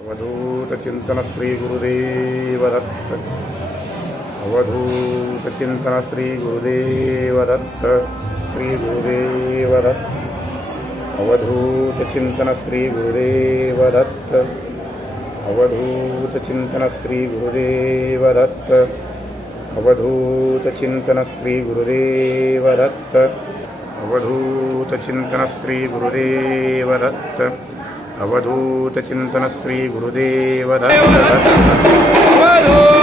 अवधूत चिंतन श्री गुरुदेव दत्त। अवधूत चिंतन श्री गुरुदेव दत्त। श्री गुरुदेव दत्त। अवधूत चिंतन श्री गुरुदेव दत्त। अवधूत चिंतन श्री गुरुदेव दत्त। अवधूत चिंतन श्री गुरुदेव दत्त। अवधूत चिंतन श्री गुरुदेव दत्त। अवधूत चिंतन श्री गुरुदेव दत्त।